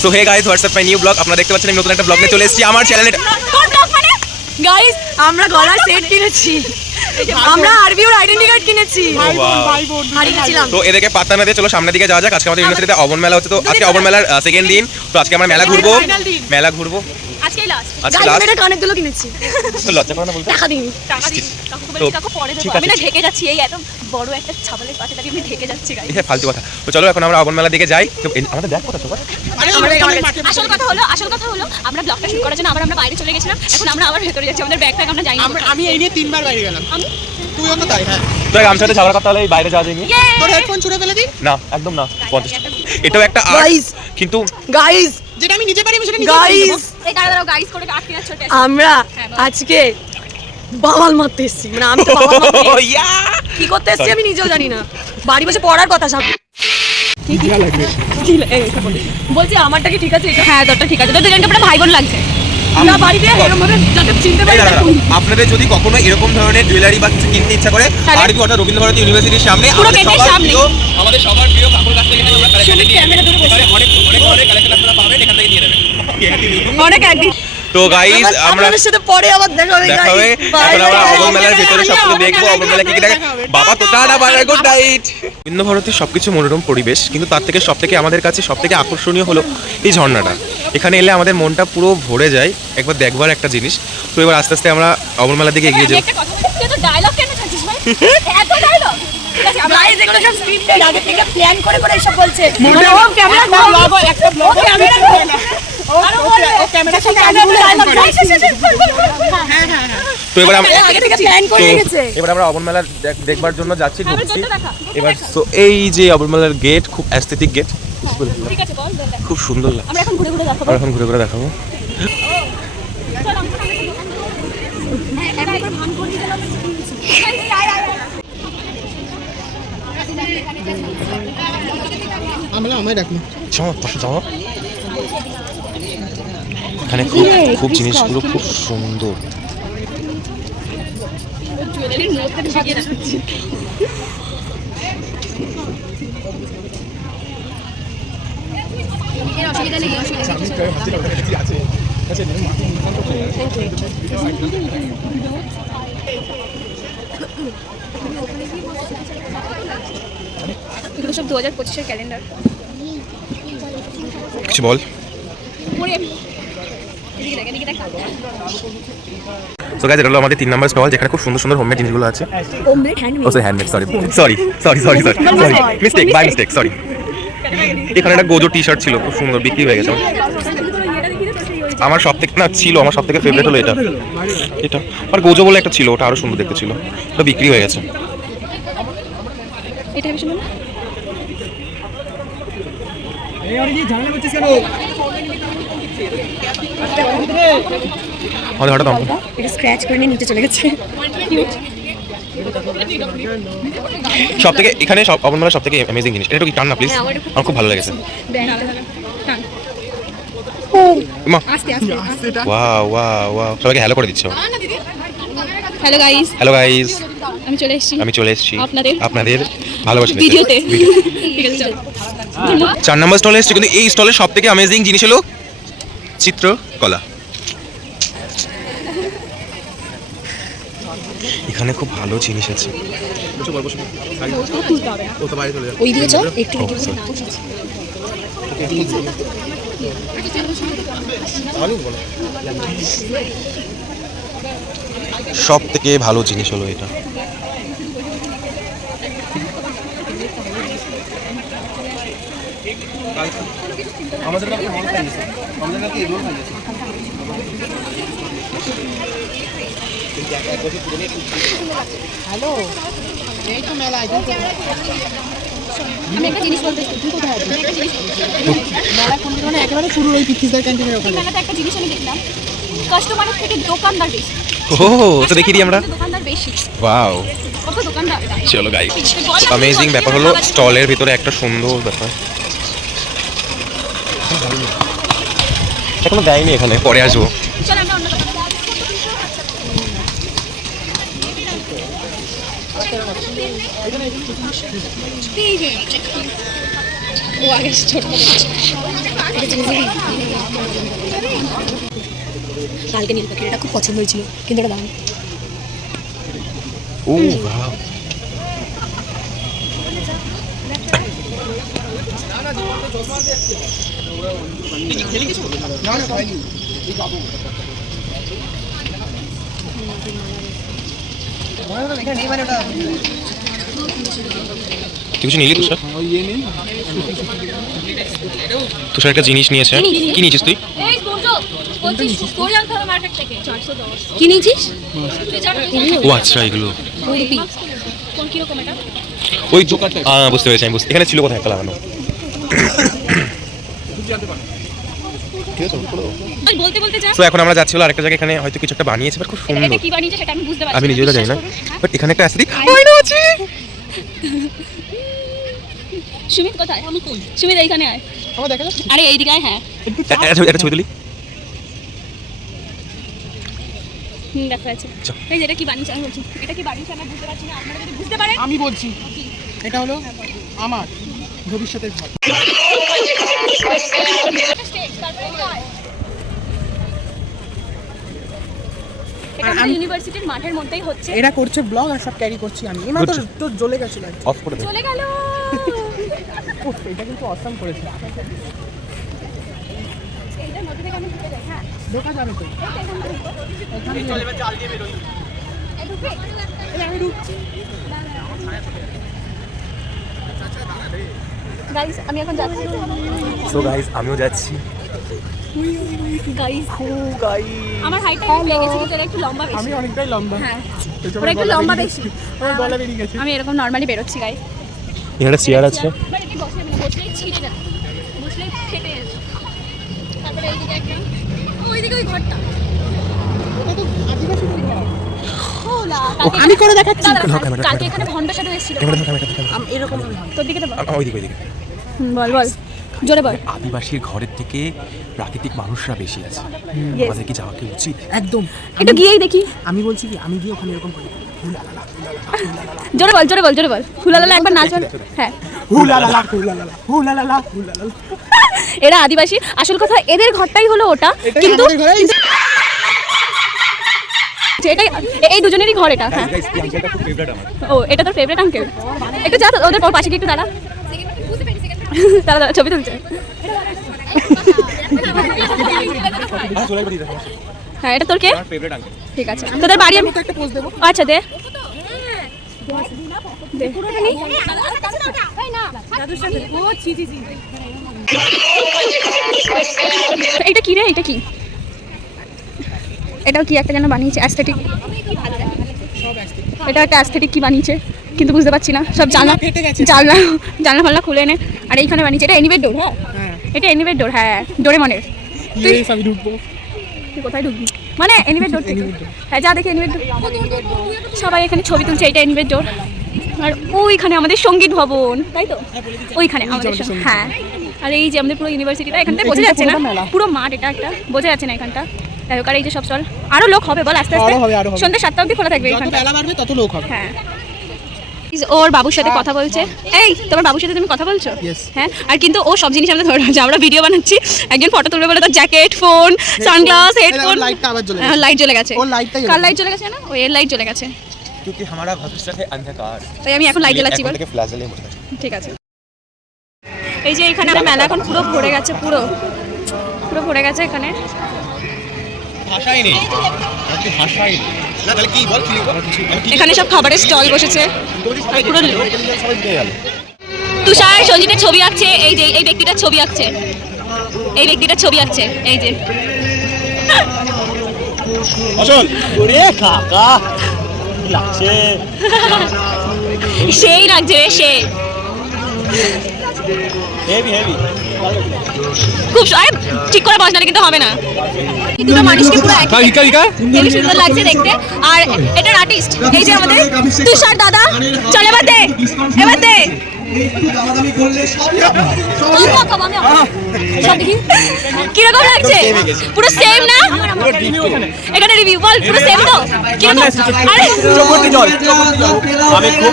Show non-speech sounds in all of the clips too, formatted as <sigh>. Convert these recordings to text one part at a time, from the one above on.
So hey guys what's up my new blog আপনারা দেখতে পাচ্ছেন আমি নতুন একটা ব্লগ নিয়ে চলে এসেছি। আমার চ্যানেলে গাইজ আমরা গলার সেট কিনেছি। আমরা আরবিওর আইডেন্টি কার্ড কিনেছি। তো এদেরকে পাতা না দিয়ে চলো সামনের দিকে যাওয়া যাক। আজকে আমাদের ইউনিভার্সিটিতে অবন মেলা হচ্ছে। তো আজকে অবন মেলার সেকেন্ড দিন। তো আজকে আমরা মেলা ঘুরবো। মেলা ঘুরবো। আজকেই লাস্ট আজকে গাইস লাস্ট এটা কানের দুলো লজ্জা করে না বলতে? টাকা দিন টাকা দিন কাকু পরে দেবো। আছে, আমি না ঠিক- ঢেকে যাচ্ছি এই এত বড় একটা ছাগলের পাশে দাঁড়িয়ে আমি ঢেকে যাচ্ছি হ্যাঁ ফালতু কথা। তো চলো এখন আমরা অবন মেলার দিকে যাই। তো এই- আমাদের ব্যাগ কোথায় সবার। আসল কথা হলো আসল কথা হলো আমরা ব্লগটা শুট করার জন্য আবার আমরা বাইরে চলে গেছিলাম। এখন আমরা আবার ভেতরে যাচ্ছি আমাদের ব্যাগ আমরা আমরা- আমি এই নিয়ে তিনবার বাইরে গেলাম। তুইও তো তাই হ্যাঁ। তো হলে এই বাইরে যাওয়া যায়নি তোর হেডফোন ছুড়ে ফেলে দিই? না একদম না পঞ্চাশ এটাও একটা আর্ট Guys. কিন্তু গাইস যেটা আমি নিজে পারি আমি সেটা নিজে গাইস এই দাঁড়া দাঁড়াও গাইস করে আটকে যাচ্ছে ওটা আমরা হ্যাঁ, আজকে বাওয়াল মারতে এসেছি। মানে আমি তো বাওয়াল মারতে ইয়া কি করতে এসেছি আমি নিজেও জানি না। বাড়ি বসে পড়ার কথা সব। বলছি আমারটা কি ঠিক আছে? এটা হ্যাঁ তোরটা ঠিক আছে। তোর দুজনকে পুরো ভাই বোন লাগছে। আমরা বাড়িতে এরকম ভাবে যাতে চিনতে পারি না আপনাদের যদি কখনো এরকম ধরনের জুয়েলারি বা কিছু কিনতে ইচ্ছা করে তাহলে? আরবি অর্থাৎ রবীন্দ্র ভারতী ইউনিভার্সিটির সামনে আমাদের সবার প্রিয় অনেক একদিন তো গাইস আমরা সাথে পরে আবার দেখা হবে দেখা হবে। এখন আমরা bye. অবন মেলার ভেতরে সব কিছু দেখব। অবন মেলা কি কি দেখা বাবা তো tata bye good night Rabindra ভারতীর সবকিছু মনোরম পরিবেশ কিন্তু তার থেকে সব থেকে আমাদের কাছে সব থেকে আকর্ষণীয় হলো এই ঝর্ণাটা। এখানে এলে আমাদের মনটা পুরো ভরে যায়। একবার দেখবার একটা জিনিস। তো এবার আস্তে আস্তে আমরা অবন মেলার দিকে এগিয়ে যাব ডায়লগ কেন ভাই? এত ডায়লগ এগুলো সব আগে থেকে করে করে এসব বলছে। মোটেও একটা। হ্যাঁ হ্যাঁ হ্যাঁ। তো এবার আমরা আগে থেকে plan করে তো রেখেছে। এবার আমরা অবন দেখবার জন্য যাচ্ছি ঢুকছি। এবার তো এই যে অবন মেলার গেট খুব অ্যাস্থেটিক গেট। খুব সুন্দর লাগে আমরা এখন ঘুরে ঘুরে দেখাবো। আর এখন ঘুরে ঘুরে দেখাবো। আমরা আমায় চমক পাশে চমক এখানে খুব খুব জিনিসগুলো খুব সুন্দর। এগুলো সব দু হাজার পঁচিশের ক্যালেন্ডার কিছু বল। গাইজ এটা হলো আমাদের তিন নম্বর স্টল যেখানে খুব সুন্দর সুন্দর হোমমেড জিনিসগুলো আছে। ও sorry handmade sorry sorry sorry sorry sorry sorry mistake by mistake sorry এখানে একটা গোজো টি শার্ট ছিল খুব সুন্দর বিক্রি হয়ে গেছে। আমার সব থেকে না ছিল আমার সব থেকে ফেভারিট হলো এটা। এটা। আর গোজো বলে একটা ছিল ওটা আরও সুন্দর দেখতে ছিল। ওটা বিক্রি হয়ে গেছে। এটা। আমাদের হঠাৎ এটা scratch করে নিয়ে নিচে চলে গেছে। সব থেকে এখানে সব সব থেকে অ্যামেজিং জিনিস। এটা একটু কি টান না প্লিজ হ্যাঁ, আমার খুব ভালো লেগেছে টান। মা আস্তে আস্তে আস্তে ওয়াও ওয়াও ওয়াও সবাইকে হ্যালো করে দিচ্ছ। হ্যালো গাইস হ্যালো গাইস আমি চলে এসেছি। আমি চলে এসেছি। আপনাদের? আপনাদের ভালোবাসা ভিডিওতে। ঠিক আছে চার নম্বর স্টলে এসেছি কিন্তু এই স্টলের সব থেকে অ্যামেজিং জিনিস হলো চিত্রকলা এখানে খুব ভালো জিনিস আছে। ওই দিকে চল, একটু সব থেকে ভালো জিনিস হলো এটা। হ্যালো এই তো মেলা আমি একটা জিনিস বলতে চাই, তুই কোথায়? আমি একটা জিনিস মেলা কোন মানে একেবারে শুরু ওই পিথিসদার ক্যান্টিনের ওখানে। মেলাতে একটা জিনিস আমি দেখলাম কাস্টমারের থেকে দোকানদার বেশি। ও তো দেখি দিই আমরা। দোকানদার বেশি। ওয়াও কত দোকানদার চলো গাইস অ্যামেজিং ব্যাপার হলো স্টলের ভিতরে একটা সুন্দর ব্যাপার। এখনও দেয়নি এখানে। পরে আসব। চল আমরা অন্য দোকানে যাই। ও আগে ছোট কালকে নীল পাখির এটা খুব পছন্দ হয়েছিল কিন্তু এটা দাম ও বাহ। তুই কিছু নিলি তুষার? তুষার একটা জিনিস নিয়েছে। কি নিয়েছিস? তুই? এই সূর্য বলছিস তোর আনতে হবে মার্কেট থেকে। 410 কি নিয়েছিস? তুই ও আচ্ছা এগুলো। রুপি। কোন কি রকম এটা? ওই বুঝতে পেরেছি আমি বুঝতে এখানে ছিল কোথায় একটা লাগানো? তো এখন আমরা যাচ্ছি হলো আরেকটা জায়গায় এখানে হয়তো কিছু একটা বানিয়েছে খুব সুন্দর। কি বানিয়েছে সেটা আমি বুঝতে পারছি নিজেও জানি না? বাট এখানে একটা আছে সুমিত কোথায়? আমি কই সুমিত এইখানে আয়। আমার দেখা যাচ্ছে? আরে এইদিকে আয় হ্যাঁ। একটা ছবি- একটা ছবি তুলি। হুম দেখা যাচ্ছে। এই যে এটা কি বানিয়েছে? আমি বলছি এটা কি বানিয়েছে? আমরা বুঝতে পারছি না। আপনারা যদি বুঝতে পারেন। আমি বলছি এটা হলো আমার ভবিষ্যতের ঘর। এটা আমাদের ইউনিভার্সিটির মাঠের মধ্যেই হচ্ছে। এরা করছে ব্লগ আর সব ক্যারি করছি। আমি এমা তো তো জ্বলে গেছিল অফ করে চলে গেল। এটা কিন্তু অসাম করেছে। এইটার মধ্যে থেকে আমি ঢুকে যাই হ্যাঁ। ঢোকা যাবে তো। গাইস আমি এখন যাচ্ছি। সো গাইস আমিও যাচ্ছি। গাইস ও আমার হাইটটা একটু লম্বা আমি অনেকটাই লম্বা। হ্যাঁ। একটু গলা লম্বা বেশি। আমার গলা বেরিয়ে গেছে। আমি এরকম নর্মালি বেরোচ্ছি গাই এখানে চেয়ার আছে। মানে কি বসলে বসলেই ছিঁড়ে যাবে। বসলেই ফেটে তারপরে এইদিকে একটা ওইদিকে ওই ঘরটা। এটা তো আদিবাসীদের ঘর। হোলা আমি করে দেখাচ্ছি। কালকে। এখানে এসেছিল। এরকম তোর দিকে তো ওইদিকে ওইদিকে। বল বল। জোরে বল। আদিবাসীর ঘরের থেকে প্রাকৃতিক মানুষরা বেশি আছে। আমাদের কি যাওয়া কি উচিত? একদম। একটু গিয়েই দেখি। আমি বলছি কি আমি গিয়ে ওখানে এরকম করি জোরে বল জোরে বল জোরে বল। ফুলালালা একবার নাচ হ্যাঁ। হুলালালা হুলালালা হুলালালা হুলালালা। <laughs> এরা আদিবাসী। আসল কথা এদের ঘরটাই হলো ওটা। কিন্তু এটাই এই দুজনেরই ঘর এটা হ্যাঁ। ও এটা তোর ফেভারিট আঙ্কেল একটু যা ওদের পর পাশে গিয়ে একটু দাঁড়া। দাঁড়া দাঁড়া ছবি তুলছে হ্যাঁ এটা তোর কে আমার ফেভারিট আঙ্কেল ঠিক আছে। তোদের বাড়ি আমি একটা পোজ দেবো আচ্ছা দে দে। এটা কি রে এটা কি এটাও কি একটা যেন বানিয়েছে অ্যাস্থেটিক সব এটা একটা অ্যাস্থেটিক কি বানিয়েছে কিন্তু বুঝতে পারছি না। সব জানলা জানলা জানলা ফালনা খুলে এনে আর এইখানে বানিয়েছে এটা এনিভেট ডোর হ্যাঁ? হ্যাঁ। এটা এনিভেট ডোর হ্যাঁ ডোরে মনের ইয়েস আমি ঢুকবো। তুই কোথায় ঢুকবি? মানে এনিভেট ডোর থেকে। হ্যাঁ যা দেখে ডোর সবাই এখানে ছবি তুলছে এটা এনিভেট ডোর আর ওইখানে আমাদের সংগীত ভবন তাই তো? ওইখানে আমাদের হ্যাঁ। আর এই যে আমাদের পুরো ইউনিভার্সিটিটা এখান থেকে বোঝা যাচ্ছে না। পুরো মাঠ এটা একটা বোঝা যাচ্ছে না এখানটা। যাই হোক আর এই যে সব স্টল আরও লোক হবে বল আস্তে আস্তে। সন্ধ্যা সাতটা অবধি খোলা থাকবে এখানটা। তত লোক হবে। হ্যাঁ। ওর বাবুর সাথে কথা বলছে এই তোমার বাবুর সাথে তুমি কথা বলছো Yes. হ্যাঁ আর কিন্তু ও সব জিনিস আমাদের ধরে রাখছে আমরা ভিডিও বানাচ্ছি একজন ফটো তুলবে বলে তার জ্যাকেট ফোন সানগ্লাস এই দেখো, হেডফোন লাইটটা আবার জ্বলে গেছে। লাইট জ্বলে গেছে ওর লাইটটাই জ্বলে কার গেছে। লাইট জ্বলে গেছে না ওই এর লাইট জ্বলে গেছে क्योंकि हमारा भविष्य है अंधकार তাই আমি এখন লাইট জ্বালাচ্ছি বল থেকে ফ্ল্যাশ জ্বালিয়ে বসে আছি। ঠিক আছে এই যে এখানে আমার মেলা এখন পুরো ভরে গেছে পুরো পুরো ভরে গেছে এখানে ভাষাই নেই একটু ভাষাই নেই এখানে সব খাবারের স্টল বসেছে। পুরো তুষার সঞ্জিতের ছবি আঁকছে এই যে এই ব্যক্তিটার ছবি আঁকছে। এই ব্যক্তিটার ছবি আঁকছে এই যে। অচল ওরে কাকা কি লাগছে? সেই লাগছে রে সে। খুব আরে ঠিক করে বস কিন্তু হবে না। দুটো মানুষকে পুরো সুন্দর লাগছে দেখতে। আর এটার আর্টিস্ট এই যে আমাদের তুষার দাদা। চল এবার দে এবার দে। কীরকম লাগছে? পুরো সেম না? এখানে রিভিউ বল পুরো সেম তো? কীরকম? আরে আমি খুব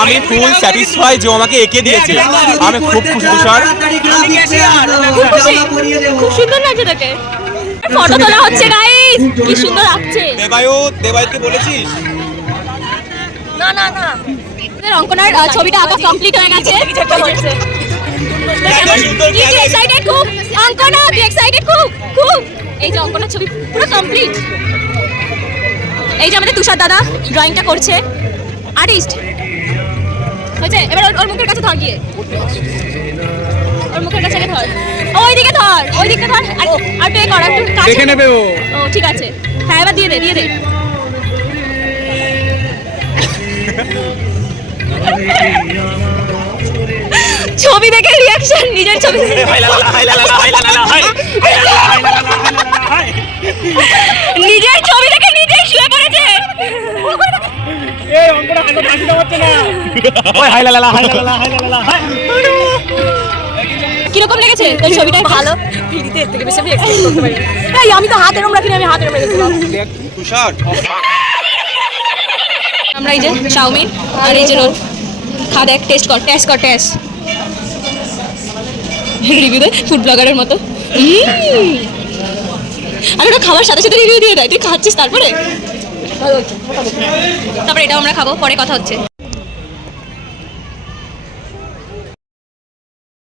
আমি ফুল স্যাটিসফাই যে আমাকে এঁকে দিয়েছে। আমি খুব খুশি তুষার। খুব সুন্দর লাগছে তোকে। ফটো তোলা হচ্ছে গাইস কি সুন্দর লাগছে। দেবায়ত দেবায়তকে বলেছিস? না না না। অঙ্কনার ছবিটা আঁকা কমপ্লিট হয়ে গেছে। এক্সাইটেড খুব। অঙ্কনা তুই এক্সাইটেড খুব খুব। এই যে অঙ্কনার ছবি পুরো কমপ্লিট এই যে আমাদের তুষার দাদা ড্রয়িংটা করছে। আর্টিস্ট হয়েছে? এবার ওর- মুখের কাছে ধর গিয়ে। ওর মুখের কাছে ধর। ওই দিকে ধর ওই দিকে ধর। আর আর তুই কর একটু কাছে দেখে নেবে ও। ও ঠিক আছে। হ্যাঁ এবার দিয়ে দে দিয়ে দে। ছবি দেখে রিয়াকশন নিজের ছবি নিজের কীরকম লেগেছে? তোর ছবিটা? ভালো। ফ্রিতে এর থেকে বেশি আমি এক্সপেক্ট করতে পারি এই আমি তো হাত এরম রাখিনি আমি হাত এরম রেখেছিলাম তুষার। আমরা এই যে চাউমিন আর এই যে রোল। খা দেখ টেস্ট কর টেস্ট কর টেস্ট রিভিউ দে ফুড ব্লগারের মতো। আর ওটা খাওয়ার সাথে সাথে রিভিউ দিয়ে দেয় তুই খাচ্ছিস তারপরে? তারপরে এটাও আমরা খাব পরে কথা হচ্ছে।